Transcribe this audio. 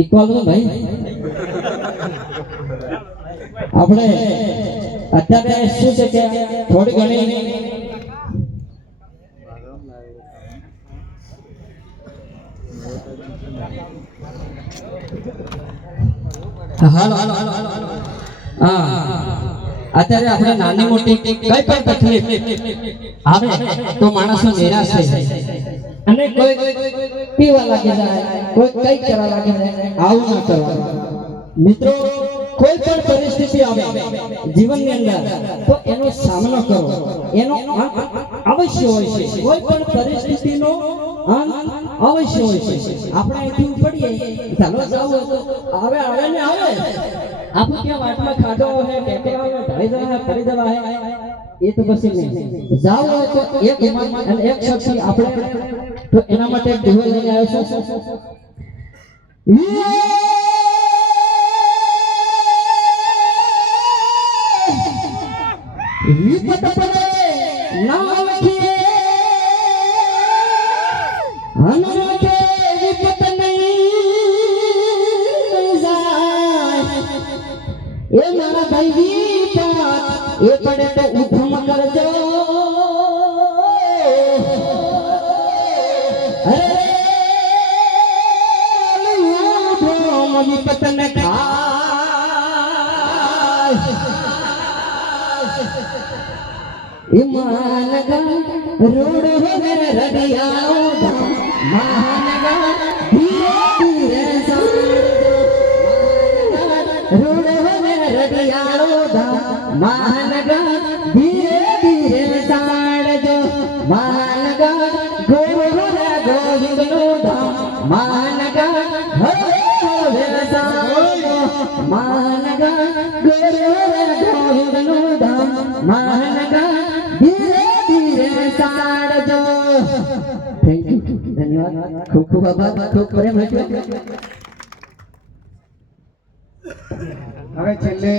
Equal તો ભાઈ આપણે અત્યારે શું છે કે થોડી ઘણી હાલો અત્યારે આપણે નાની મોટી કઈ પણ તકલીફ આવે તો માણસો નિરાશ થઈ જાય અને કોઈ પીવા લાગી જાય, કોઈ કઈ કરવા લાગી જાય. આવું ન કરવાનું મિત્રો. કોઈ પણ પરિસ્થિતિ આવે જીવનની અંદર તો એનો સામનો કરો, એનો અવશ્ય હોય છે. કોઈ પણ પરિસ્થિતિનો અવશ્ય હોય છે. આપણે અહીંથી પડીએ ચાલો જાવ આવે આવે ને આવે આપણે ક્યાં વાટમાં ખાધો હે ટેકરા હે ઢાઈ જવા હે ફરી જવા હે એ તો પછી નહીં. જાવ હોય તો એક મન અને એક શક્તિ આપણે તો એના માટે દુહો લઈને આવ્યો છું. વિપત પડે ના લખીએ અનરખે વિપત નહીં જાય. એ મારા ભાઈ વિપત એ પડે તો ઉઠમ કરજો. વિપત ને ખાય ઈમાનગા રોડ હે રડિયાઓ ધામ મહાનગા ધીરે ધીરે રોડ હે રડિયાઓ ધામ મહાનગા ધીરે ધીરે સાડજો. મહાનગા ગોવિંદ ગોવિંદનો ધામ મહાનગા હવે સાડજો. મહાનગા ગોવિંદનો ધામ મહાનગા ધીરે ધીરે સાડજો. થેન્ક યુ, ધન્યવાદ, ખૂબ ખૂબ આભાર, ખૂબ પ્રેમ હશે. હવે છેલ્લે